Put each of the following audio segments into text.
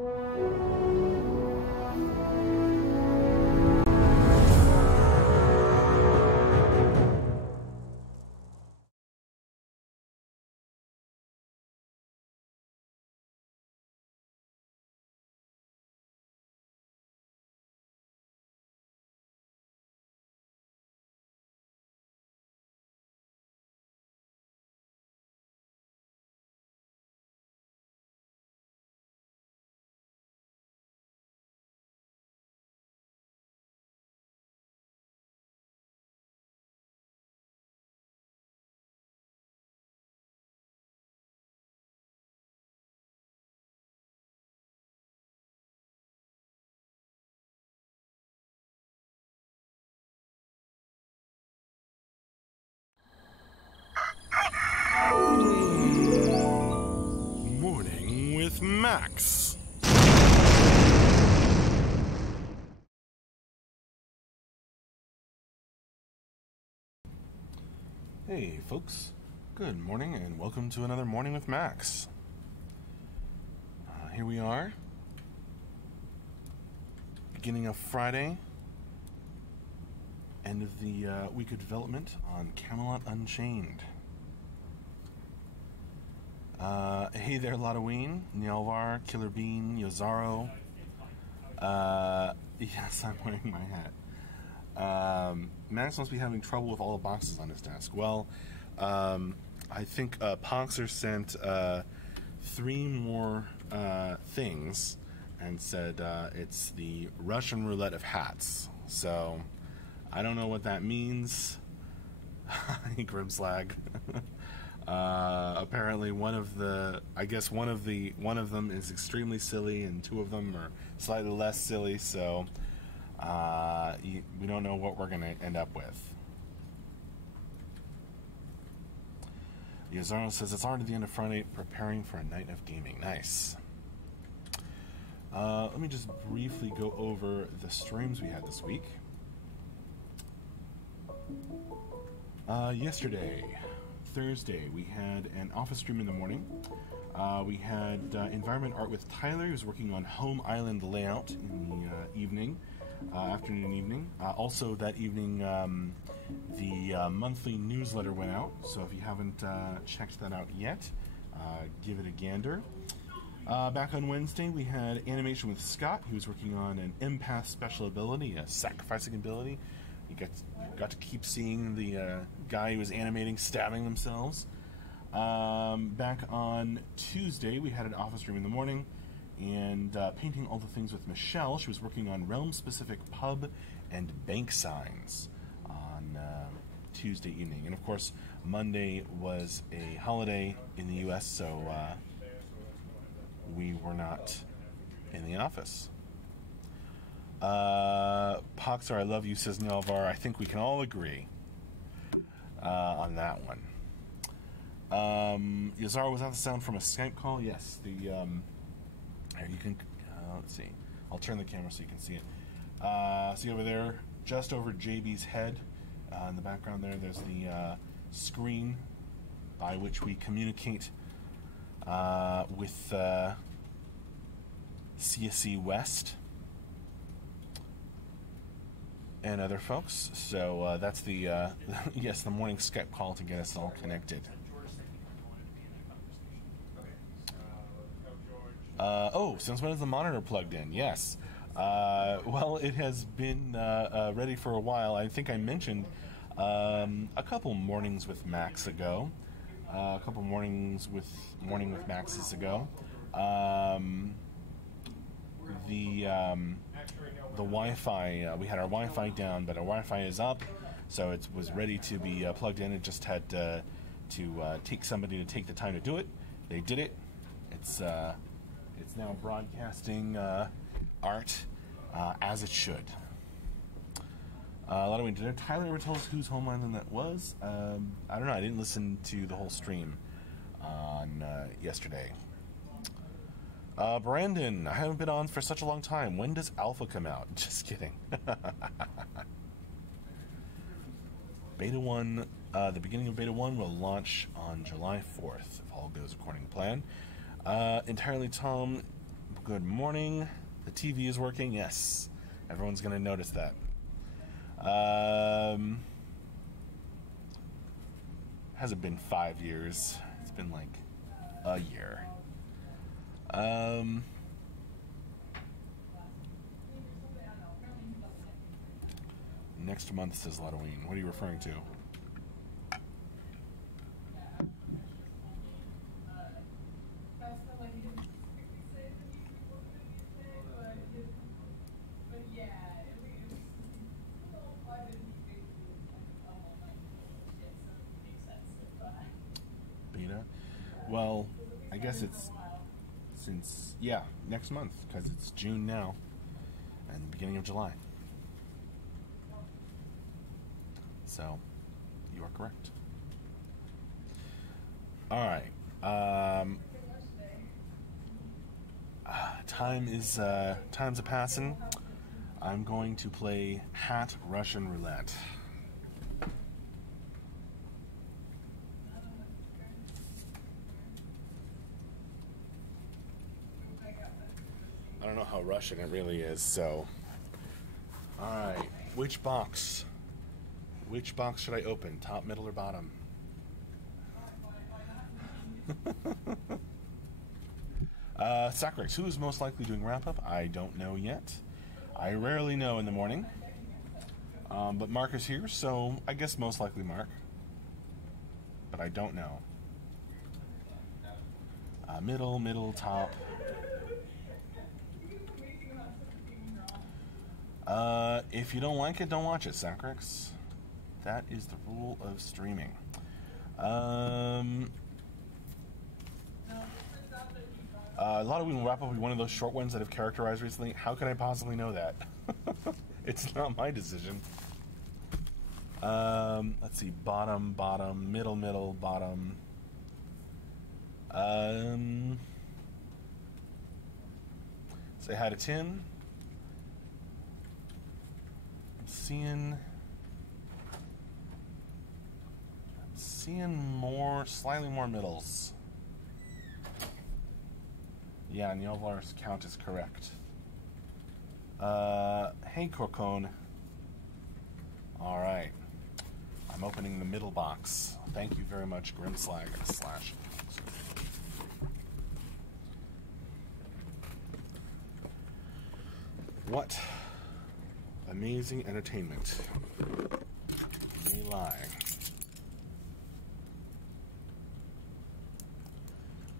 Morning with Max. Hey folks, good morning and welcome to another Morning with Max. Here we are, beginning of Friday, end of the week of development on Camelot Unchained. Hey there, Ladaween, Nyalvar, Killer Bean, Yozaro. Yes, I'm wearing my hat. Max must be having trouble with all the boxes on his desk. Well, I think Poxer sent 3 more things and said it's the Russian roulette of hats. So, I don't know what that means. Grimslag. Apparently one of them is extremely silly and 2 of them are slightly less silly, so we don't know what we're going to end up with. Yazaro says it's already the end of Friday, preparing for a night of gaming. Nice. Let me just briefly go over the streams we had this week. Yesterday, Thursday, we had an office stream in the morning. We had environment art with Tyler, who's working on home island layout in the evening, afternoon and evening. Also that evening, the monthly newsletter went out, so if you haven't checked that out yet, give it a gander. Back on Wednesday, we had animation with Scott, who was working on an empath special ability, a sacrificing ability. You got to keep seeing the guy who was animating stabbing themselves. Back on Tuesday, we had an office room in the morning and painting all the things with Michelle. She was working on realm-specific pub and bank signs on Tuesday evening. And of course, Monday was a holiday in the U.S., so we were not in the office. Poxer, I love you, says Nelvar. I think we can all agree on that one. Yazara, was that the sound from a Skype call? Yes. The here you can. Let's see. I'll turn the camera so you can see it. See over there, just over JB's head, in the background there. There's the screen by which we communicate with CSC West and other folks. So that's the yes, the morning Skype call to get us all connected. Oh, since when is the monitor plugged in? Yes. Well, it has been ready for a while. I think I mentioned a couple mornings with Max ago. A couple morning with Max's ago. The Wi-Fi, we had our Wi-Fi down, but our Wi-Fi is up, so it was ready to be plugged in. It just had to take somebody to take the time to do it. They did it. It's now broadcasting art as it should. A lot of did Tyler ever tell us whose home island that was? I don't know. I didn't listen to the whole stream on yesterday. Brandon, I haven't been on for such a long time. When does Alpha come out? Just kidding. Beta 1, the beginning of Beta 1 will launch on July 4th, if all goes according to plan. Entirely Tom, Good morning. The TV is working. Yes. Everyone's going to notice that. Hasn't been 5 years. It's been like a year. Next month says Halloween. What are you referring to? Beta? Well, I guess it's since, yeah, next month, because it's June now, and the beginning of July. So, you are correct. Alright. Time's a passing. I'm going to play Hat Russian Roulette. I don't know how Russian it really is, so. Alright, which box? Which box should I open? Top, middle, or bottom? Sacrex, who is most likely doing wrap-up? I don't know yet. I rarely know in the morning. But Marc is here, so I guess most likely Marc. But I don't know. Middle, top. If you don't like it, don't watch it, Sacrex. That is the rule of streaming. Halloween will wrap up with one of those short ones that have characterized recently. How can I possibly know that? It's not my decision. Let's see. Bottom, middle, bottom. Say hi to Tim. I'm seeing slightly more middles. Yeah, Neilvar's count is correct. Hey, Corcone. Alright. I'm opening the middle box. Thank you very much, Grimslag /. What amazing entertainment may lie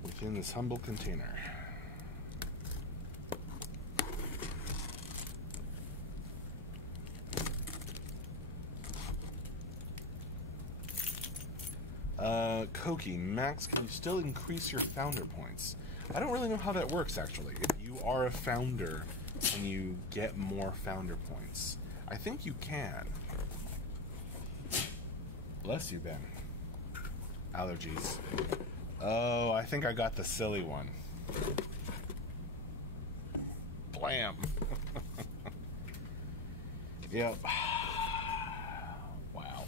within this humble container. Koki, Max, can you still increase your founder points? I don't really know how that works, actually. If you are a founder, can you get more founder points? I think you can. Bless you, Ben. Allergies. Oh, I think I got the silly one. Blam. Yep. Wow.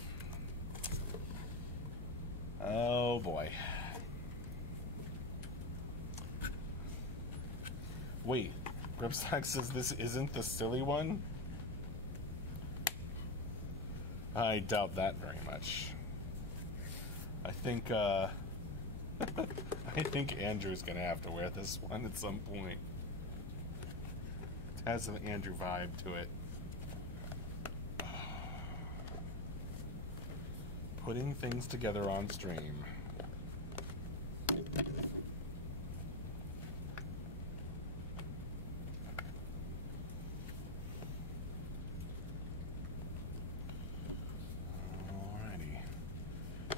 Oh, boy. Wait. Gripsack says this isn't the silly one? I doubt that very much. I think, I think Andrew's gonna have to wear this one at some point. It has an Andrew vibe to it. Putting things together on stream.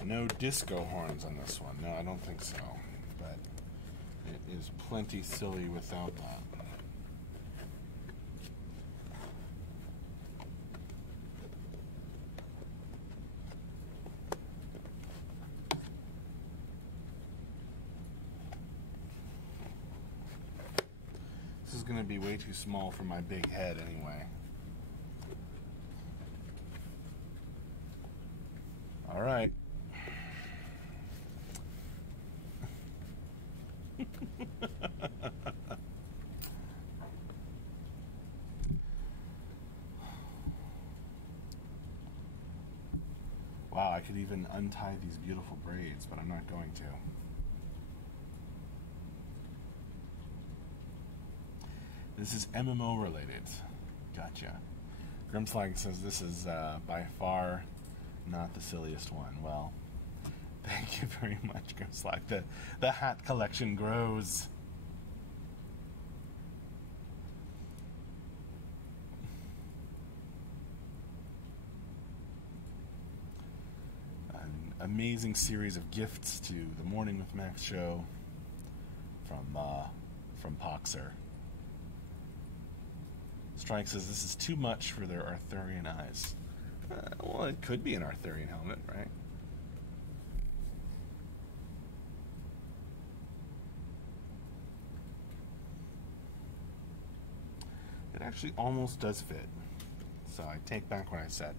No disco horns on this one. No, I don't think so. But it is plenty silly without that. This is going to be way too small for my big head anyway. All right. Wow, I could even untie these beautiful braids, but I'm not going to. This is MMO related. Gotcha. Grimslag says this is by far not the silliest one. Well, thank you very much, Grimslag. The hat collection grows. An amazing series of gifts to the Morning with Max show from Poxer. Strike says this is too much for their Arthurian eyes. Well, it could be an Arthurian helmet, right? It actually almost does fit. So I take back what I said.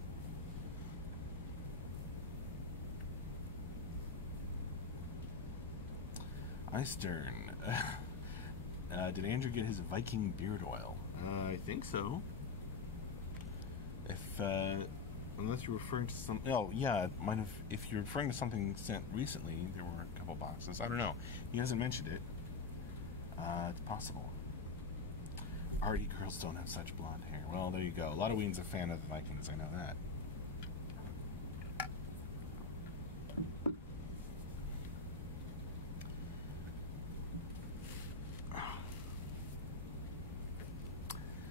Icestern. Did Andrew get his Viking beard oil? I think so. Unless you're referring to some... Oh, yeah, it might have... If you're referring to something sent recently, there were a couple boxes. I don't know. He hasn't mentioned it. It's possible. Arty girls don't have such blonde hair. Well, there you go. A lot of Ween's a fan of the Vikings. I know that.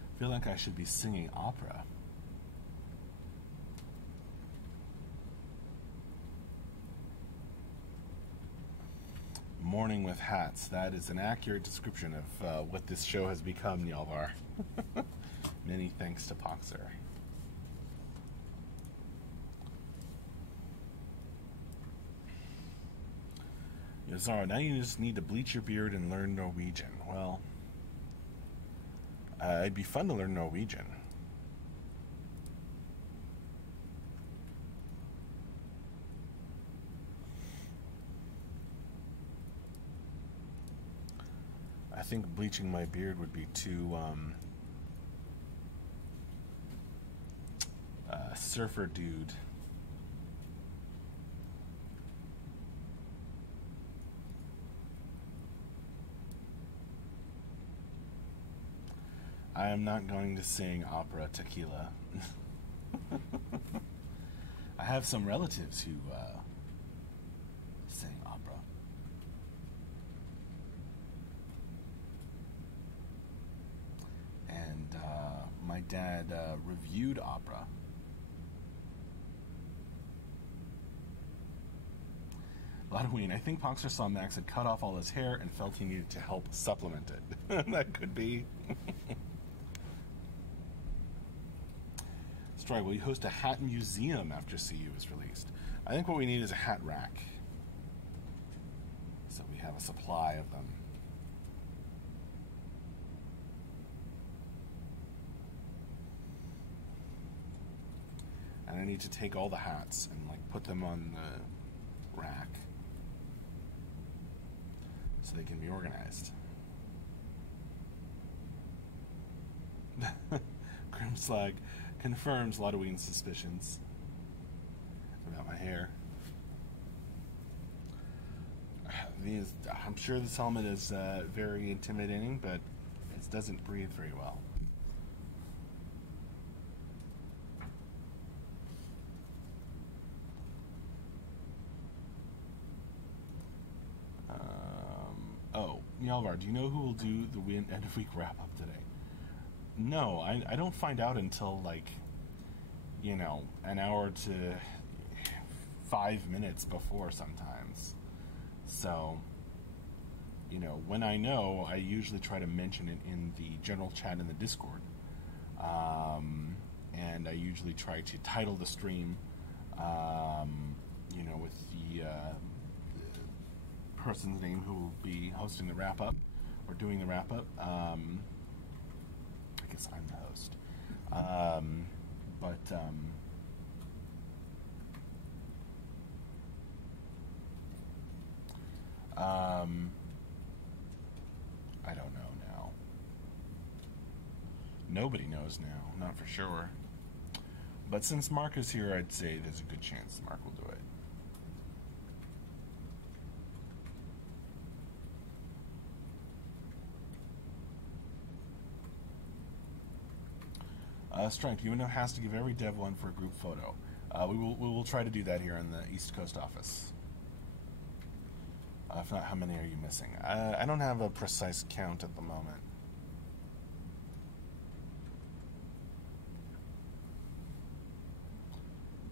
I feel like I should be singing opera. Morning with hats. That is an accurate description of what this show has become, Yalvar. Many thanks to Poxer. Yazara, now you just need to bleach your beard and learn Norwegian. Well... it'd be fun to learn Norwegian. I think bleaching my beard would be too surfer dude. I am not going to sing opera tequila. I have some relatives who sing opera. And my dad reviewed opera. Ladween, I think Poxer saw Max had cut off all his hair and felt he needed to help supplement it. That could be. Will you host a hat museum after CU is released? I think what we need is a hat rack. So we have a supply of them. And I need to take all the hats and like put them on the rack so they can be organized. Grimslag confirms Lodoween's suspicions about my hair. I'm sure this helmet is very intimidating, but it doesn't breathe very well. Oh, Yalvar, do you know who will do the end of week wrap up today? No, I don't find out until, like, you know, an hour to 5 minutes before sometimes. So, you know, when I know, I usually try to mention it in the general chat in the Discord. And I usually try to title the stream, you know, with the person's name who will be hosting the wrap-up, or doing the wrap-up. I guess I'm the host. I don't know now. Nobody knows now, not for sure. But since Mark is here, I'd say there's a good chance Mark will do it. Strength, you know, has to give every dev one for a group photo. We will try to do that here in the East Coast office. If not, how many are you missing? I don't have a precise count at the moment.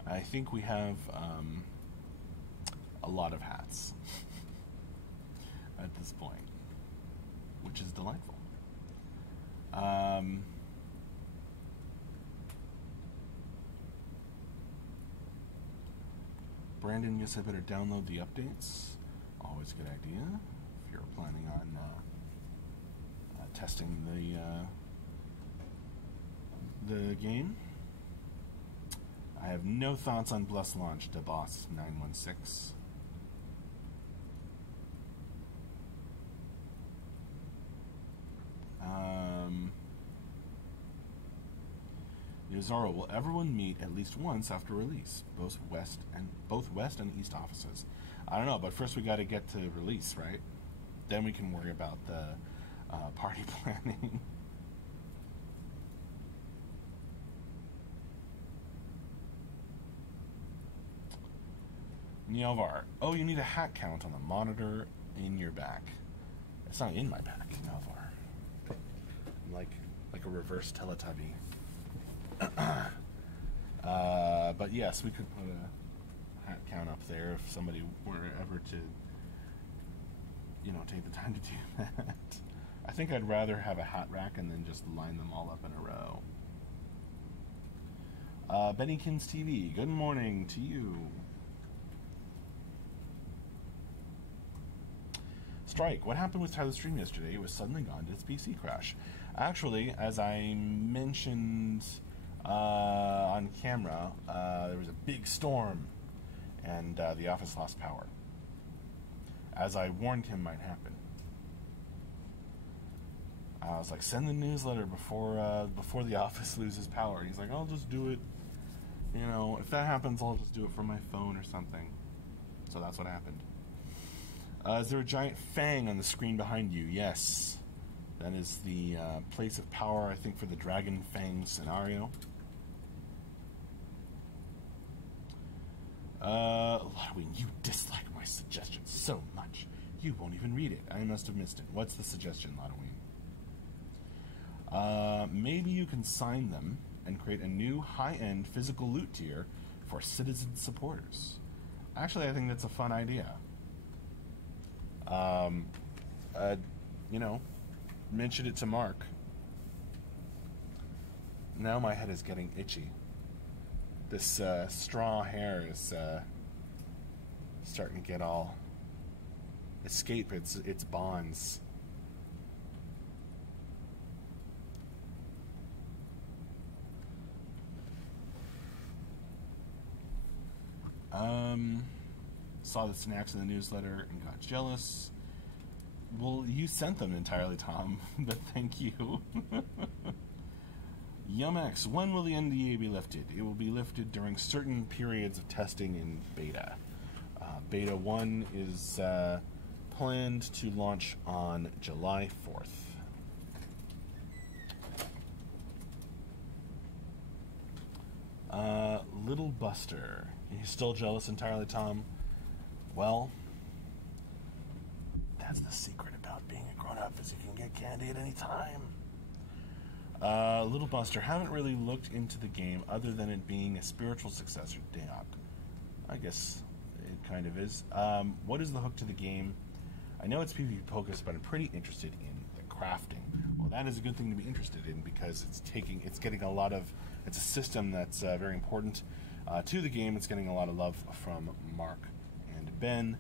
I think we have a lot of hats at this point, which is delightful. Brandon, yes, I better download the updates. Always a good idea if you're planning on testing the game. I have no thoughts on Bless Launch to Boss 916. Zoro, will everyone meet at least once after release? Both West and East offices. I don't know, but first we got to get to release, right? Then we can worry about the party planning. Neovar, oh, you need a hat count on the monitor in your back. It's not in my back, Neovar. I'm like a reverse Teletubby. But yes, we could put a hat count up there if somebody were ever to, you know, take the time to do that. I think I'd rather have a hat rack and then just line them all up in a row. Bennykins TV, good morning to you. Strike, what happened with Tyler's stream yesterday? It was suddenly gone. Did its PC crash? Actually, as I mentioned on camera, there was a big storm and the office lost power, as I warned him might happen. I was like, send the newsletter before the office loses power. And he's like, I'll just do it. You know, if that happens, I'll just do it from my phone or something. So that's what happened. Is there a giant fang on the screen behind you? Yes. That is the place of power, I think, for the Dragon Fang scenario. Ludwig, you dislike my suggestion so much. You won't even read it. I must have missed it. What's the suggestion, Ludwig? Maybe you can sign them and create a new high-end physical loot tier for citizen supporters. Actually, I think that's a fun idea. You know, mention it to Mark. Now my head is getting itchy. This straw hair is starting to get all escape its bonds. Saw the snacks in the newsletter and got jealous. Well, you sent them entirely, Tom, but thank you. Yumex, when will the NDA be lifted? It will be lifted during certain periods of testing in beta. Beta 1 is planned to launch on July 4th. Little Buster, he's still jealous entirely, Tom? Well, that's the secret about being a grown-up, is you can get candy at any time. Little Buster, haven't really looked into the game other than it being a spiritual successor to Deok. I guess it kind of is. What is the hook to the game? I know it's PvP focused, but I'm pretty interested in the crafting. Well, that is a good thing to be interested in because it's getting a lot of, it's a system that's very important to the game. It's getting a lot of love from Mark and Ben.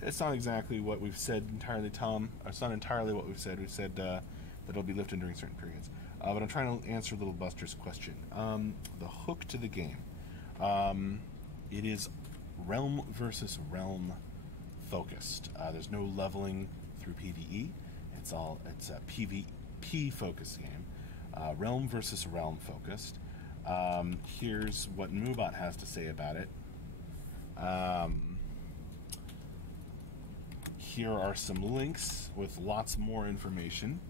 It's not exactly what we've said entirely, Tom. It's not entirely what we've said. We've said that it'll be lifted during certain periods. But I'm trying to answer Little Buster's question. The hook to the game. It is realm versus realm focused. There's no leveling through PvE. It's P focused game, realm versus realm focused. Here's what Moobot has to say about it. Here are some links with lots more information.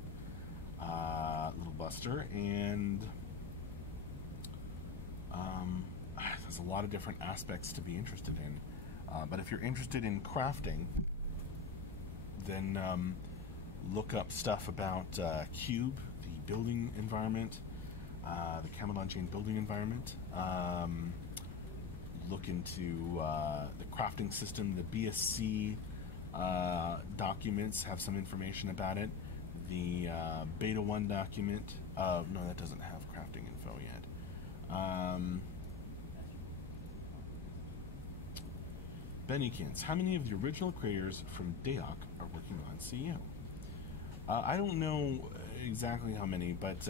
Little Buster, and there's a lot of different aspects to be interested in. But if you're interested in crafting, then look up stuff about Cube, the building environment, the Camelot Unchained building environment. Look into the crafting system. The BSC documents have some information about it. The Beta 1 document, no, that doesn't have crafting info yet. Bennykins, how many of the original creators from Daok are working on CU? I don't know exactly how many, but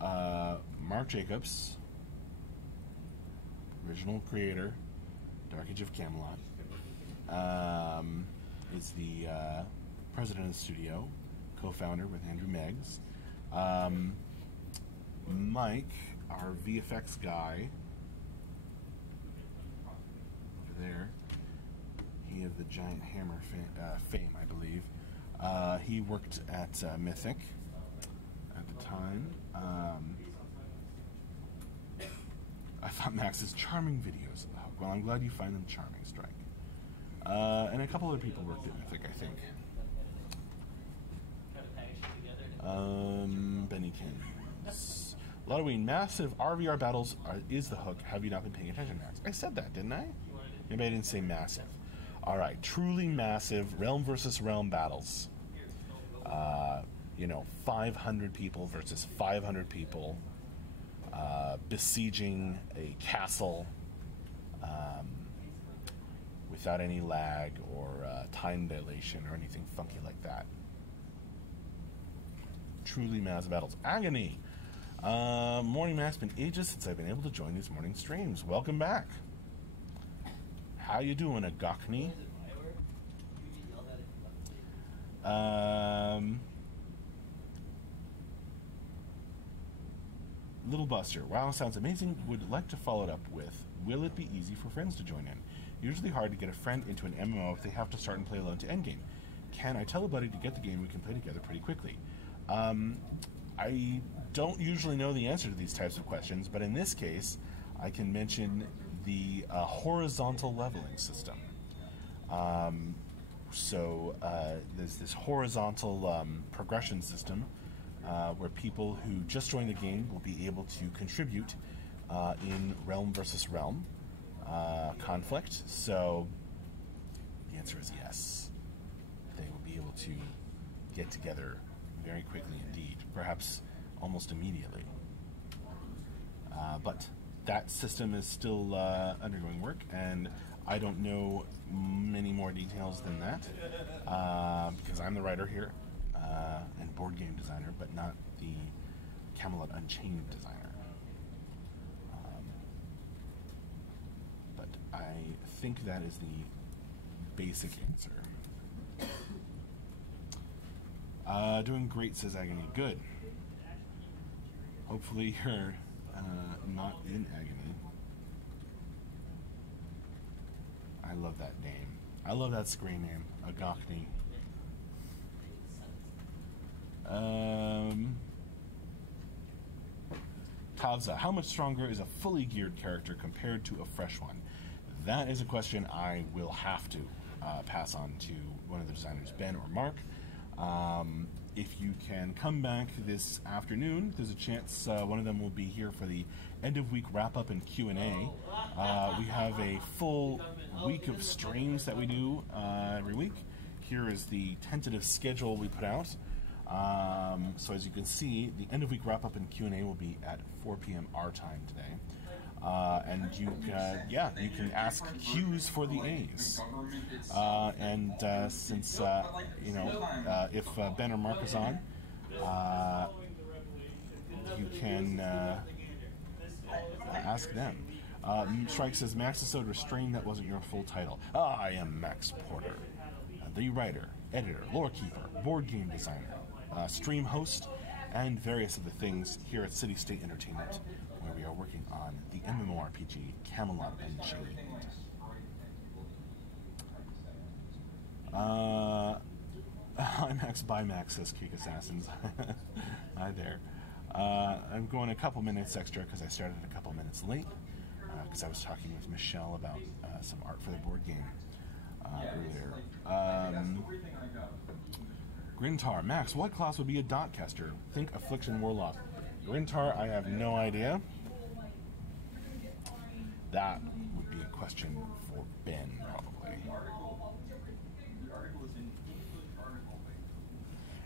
Marc Jacobs, original creator, Dark Age of Camelot, is the president of the studio, co-founder with Andrew Meggs. Mike, our VFX guy, over there, he of the Giant Hammer fame, I believe. He worked at Mythic at the time. I thought Max's charming videos. Well, I'm glad you find them charming, Strike. And a couple other people worked at Mythic, I think. Bennykins. Ludwig, massive RVR battles is the hook. Have you not been paying attention, Max? I said that, didn't I? Maybe I didn't say massive. Alright, truly massive realm versus realm battles. 500 people versus 500 people besieging a castle without any lag or time dilation or anything funky like that. Truly massive battles. Agony! Morning Mass, been ages since I've been able to join these morning streams. Welcome back. How you doing, Agakni? Little Buster. Wow, sounds amazing. Would like to follow it up with, will it be easy for friends to join in? Usually hard to get a friend into an MMO if they have to start and play alone to endgame. Can I tell a buddy to get the game we can play together pretty quickly? I don't usually know the answer to these types of questions, but in this case, I can mention the horizontal leveling system. There's this horizontal progression system where people who just joined the game will be able to contribute in realm versus realm conflict. So the answer is yes. They will be able to get together very quickly indeed, perhaps almost immediately. But that system is still undergoing work, and I don't know many more details than that because I'm the writer here and board game designer, but not the Camelot Unchained designer. But I think that is the basic answer. Doing great, says Agony. Good. Hopefully you're not in agony. I love that name. I love that screen name, Agakni. Tavza, how much stronger is a fully geared character compared to a fresh one? That is a question I will have to pass on to one of the designers, Ben or Mark. If you can come back this afternoon, there's a chance one of them will be here for the end of week wrap up and Q&A. We have a full week of streams that we do every week. Here is the tentative schedule we put out. So as you can see, the end of week wrap up and Q&A will be at 4 p.m. our time today. And you can ask Q's for the A's. Since if Ben or Mark is on, you can ask them. Strike says, Max is so restrained that wasn't your full title. I am Max Porter, the writer editor, lore keeper, board game designer, stream host, and various other things here at City State Entertainment, where we are working on the MMORPG Camelot Unchained. Hi Max, bye Max, says Cake Assassins. Hi there. I'm going a couple minutes extra because I started a couple minutes late, because I was talking with Michelle about some art for the board game earlier. Grintar, Max, what class would be a dot caster? Think Affliction Warlock. Grintar, I have no idea. That would be a question for Ben, probably.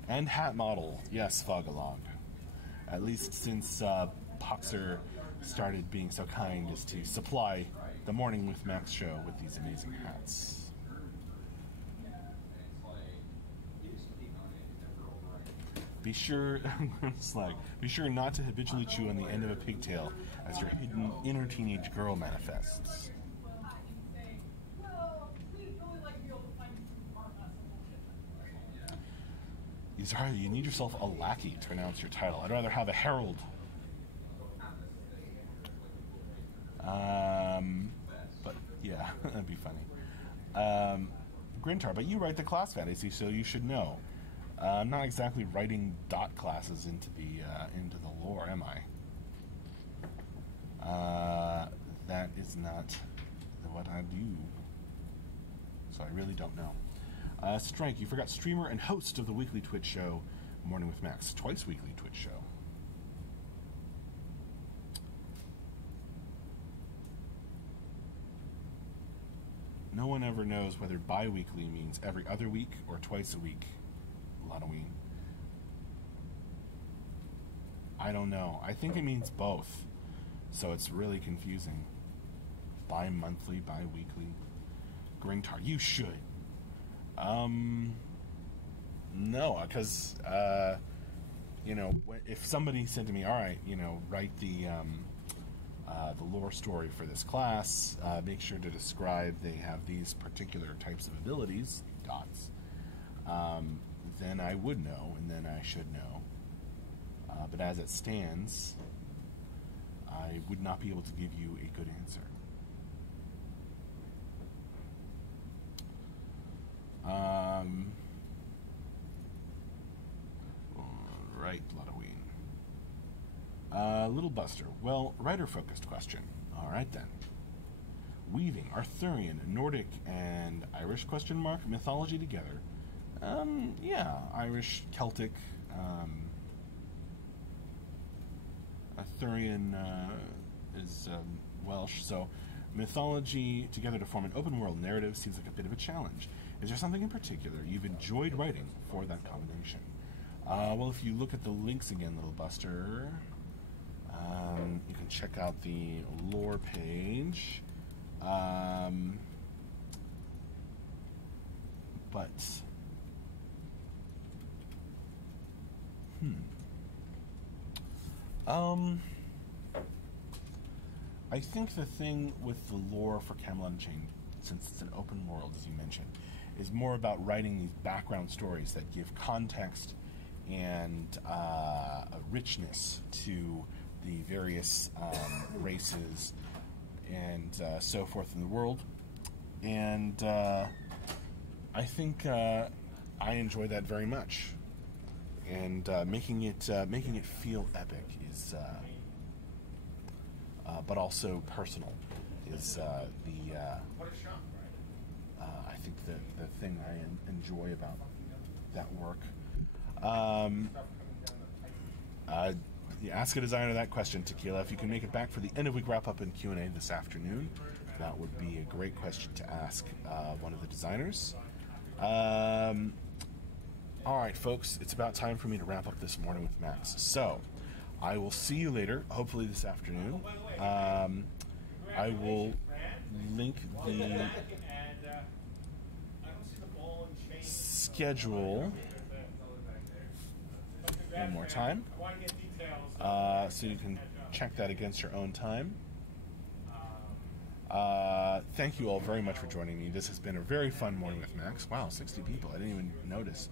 And hat model, yes, Fogalog. At least since Poxer started being so kind as to supply the Morning with Max show with these amazing hats. Be sure, slag, be sure not to habitually chew on the end of a pigtail as your hidden inner teenage girl manifests. Sorry, you need yourself a lackey to announce your title. I'd rather have a herald. But yeah, that'd be funny. Grintar, but you write the class fantasy, so you should know. I'm not exactly writing dot classes into the lore, am I? That is not what I do. So I really don't know. Strike, you forgot streamer and host of the weekly Twitch show, Morning with Max, twice weekly Twitch show. No one ever knows whether bi-weekly means every other week or twice a week. Halloween. I don't know. I think it means both. So it's really confusing. Bi-monthly, bi-weekly. Grintar, you should. No, because, if somebody said to me, all right, write the lore story for this class, make sure to describe they have these particular types of abilities, dots, then I would know, and then I should know. But as it stands, I would not be able to give you a good answer. Right, Halloween. Little Buster. Well, writer-focused question. All right, then. Weaving, Arthurian, Nordic, and Irish question mark mythology together. Yeah, Irish, Celtic, Arthurian is Welsh, so mythology together to form an open-world narrative seems like a bit of a challenge. Is there something in particular you've enjoyed writing for that combination? Well, if you look at the links again, Little Buster, you can check out the lore page. I think the thing with the lore for Camelot Unchained, since it's an open world, as you mentioned, is more about writing these background stories that give context and a richness to the various races and so forth in the world. And I think I enjoy that very much. And making it feel epic is, but also personal, is I think the thing I enjoy about that work. Ask a designer that question, Tequila. If you can make it back for the end of week wrap up and Q&A this afternoon, that would be a great question to ask one of the designers. All right, folks, it's about time for me to wrap up this morning with Max. So, I will see you later, hopefully this afternoon. I will link the schedule one more time, so you can check that against your own time. Thank you all very much for joining me. This has been a very fun morning with Max. Wow, 60 people. I didn't even notice.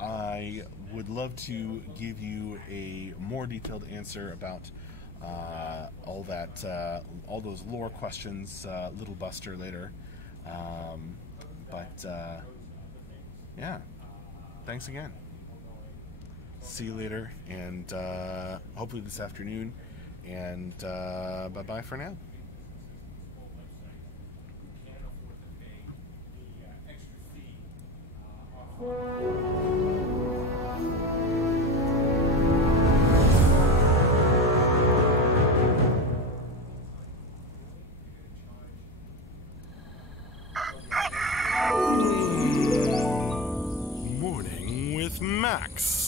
I would love to give you a more detailed answer about all those lore questions, Little Buster later. Yeah, thanks again. See you later, and hopefully this afternoon, and bye-bye for now. Morning with Max.